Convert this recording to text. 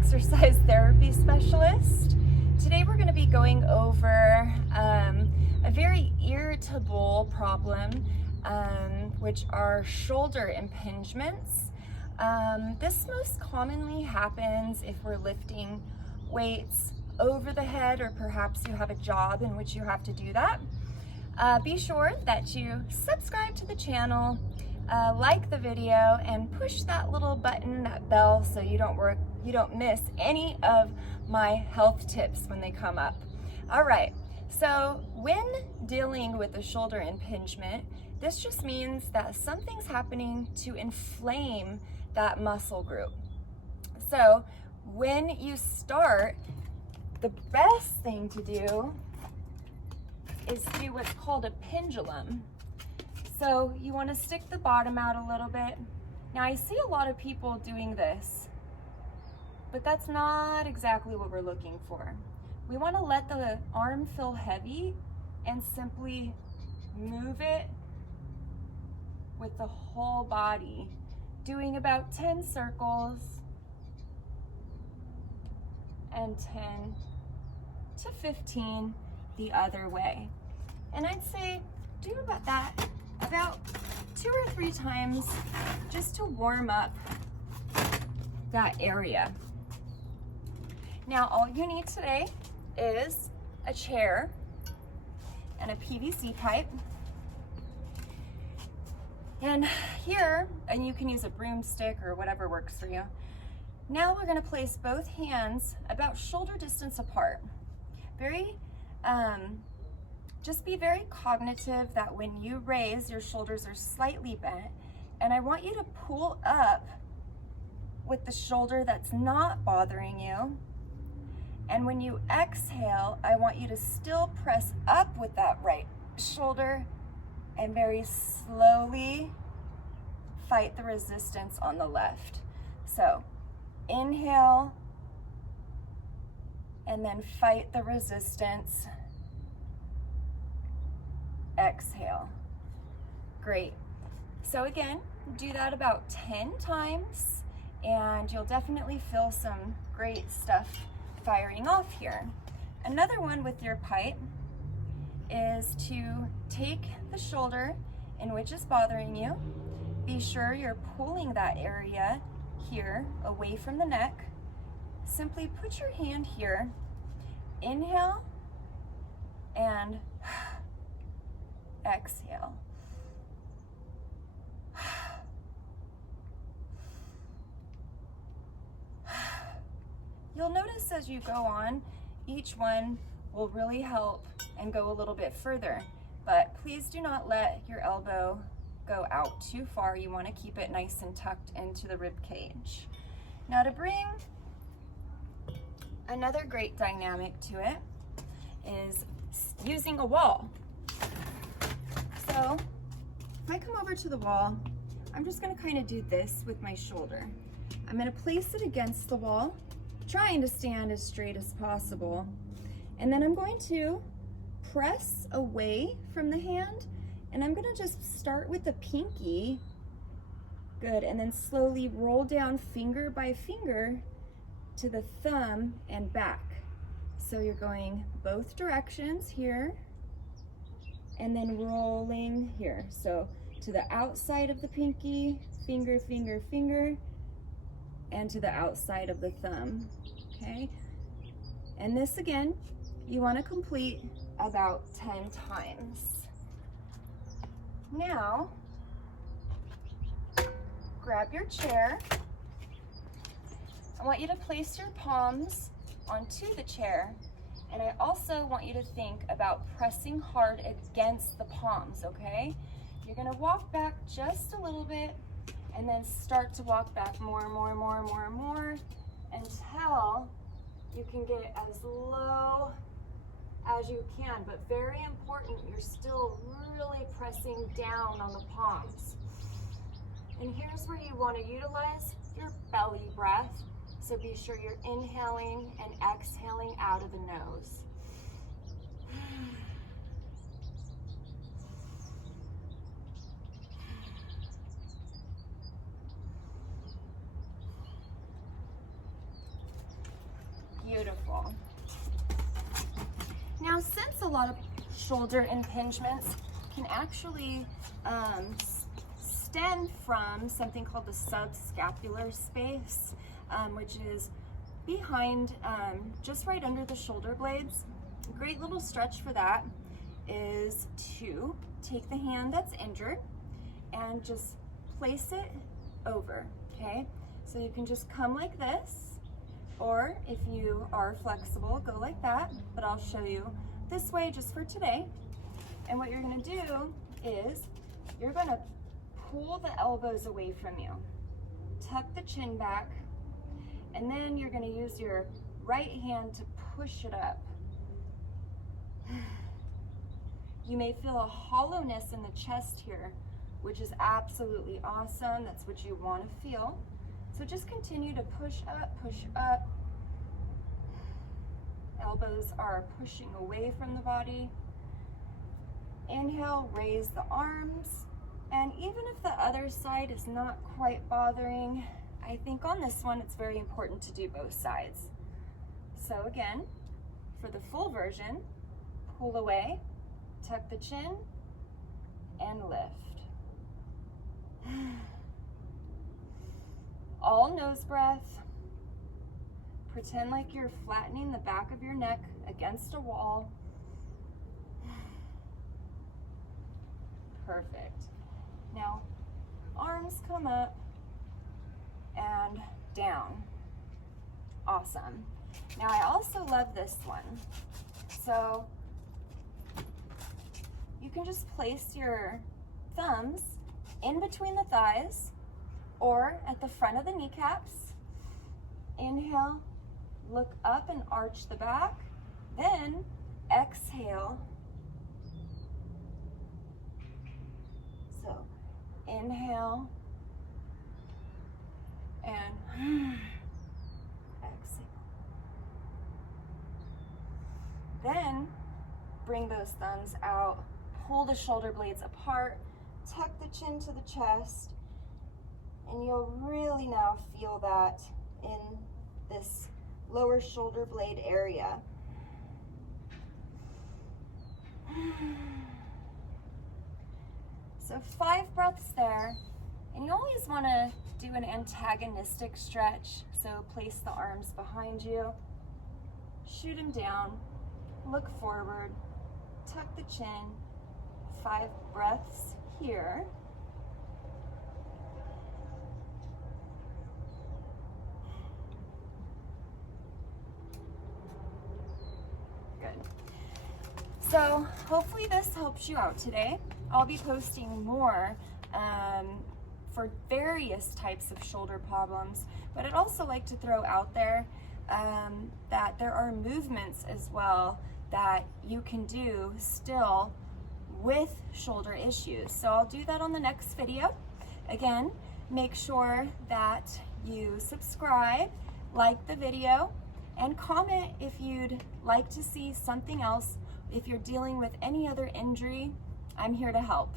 exercise therapy specialist. Today we're going to be going over a very irritable problem, which are shoulder impingements. This most commonly happens if we're lifting weights over the head, or perhaps you have a job in which you have to do that. Be sure that you subscribe to the channel, like the video, and push that little button, that bell, so you don't miss any of my health tips when they come up. All right, so when dealing with a shoulder impingement, this just means that something's happening to inflame that muscle group. So when you start, the best thing to do is do what's called a pendulum. So you want to stick the bottom out a little bit. Now I see a lot of people doing this, but that's not exactly what we're looking for. We want to let the arm feel heavy and simply move it with the whole body, doing about 10 circles and 10 to 15 the other way. And I'd say do about 2 or 3 times just to warm up that area. Now all you need today is a chair and a PVC pipe. And here, and you can use a broomstick or whatever works for you. Now we're going to place both hands about shoulder distance apart. Just be very cognitive that when you raise, your shoulders are slightly bent, and I want you to pull up with the shoulder that's not bothering you. And when you exhale, I want you to still press up with that right shoulder and very slowly fight the resistance on the left. So inhale, and then fight the resistance. Exhale. Great. So again, do that about 10 times, and you'll definitely feel some great stuff firing off here. Another one with your pipe is to take the shoulder in which is bothering you. Be sure you're pulling that area here away from the neck. Simply put your hand here, inhale, and exhale. You'll notice as you go on, each one will really help and go a little bit further, but please do not let your elbow go out too far. You want to keep it nice and tucked into the rib cage. Now to bring another great dynamic to it is using a wall. So if I come over to the wall, I'm just going to kind of do this with my shoulder. I'm going to place it against the wall, trying to stand as straight as possible. And then I'm going to press away from the hand, and I'm going to just start with the pinky. Good. And then slowly roll down finger by finger to the thumb and back. So you're going both directions here, and then rolling here. So to the outside of the pinky, finger, finger, finger, and to the outside of the thumb, okay? And this again, you want to complete about 10 times. Now, grab your chair. I want you to place your palms onto the chair, and I also want you to think about pressing hard against the palms, okay? You're gonna walk back just a little bit, and then start to walk back more and more and more and more and more until you can get as low as you can. But very important, you're still really pressing down on the palms. And here's where you want to utilize your belly breath. So be sure you're inhaling and exhaling out of the nose. Beautiful. Now, since a lot of shoulder impingements can actually stem from something called the subscapular space, which is behind, just right under the shoulder blades, a great little stretch for that is to take the hand that's injured and just place it over, okay? So you can just come like this, or if you are flexible, go like that, but I'll show you this way just for today. And what you're gonna do is you're gonna pull the elbows away from you, tuck the chin back, and then you're gonna use your right hand to push it up. You may feel a hollowness in the chest here, which is absolutely awesome. That's what you want to feel. So just continue to push up, push up. Elbows are pushing away from the body. Inhale, raise the arms. And even if the other side is not quite bothering, I think on this one it's very important to do both sides. So again, for the full version, pull away, tuck the chin, and lift. All nose breath. Pretend like you're flattening the back of your neck against a wall. Perfect. Now, arms come up and down. Awesome. Now, I also love this one. So, you can just place your thumbs in between the thighs or at the front of the kneecaps. Inhale, look up and arch the back. Then exhale. So inhale and exhale. Then bring those thumbs out, pull the shoulder blades apart, tuck the chin to the chest, and you'll really now feel that in this lower shoulder blade area. So 5 breaths there, and you always want to do an antagonistic stretch. So place the arms behind you, shoot them down, look forward, tuck the chin. 5 breaths here. Good. So hopefully this helps you out today. I'll be posting more for various types of shoulder problems, but I'd also like to throw out there that there are movements as well that you can do still with shoulder issues. So I'll do that on the next video. Again, make sure that you subscribe, like the video, and comment if you'd like to see something else. If you're dealing with any other injury, I'm here to help.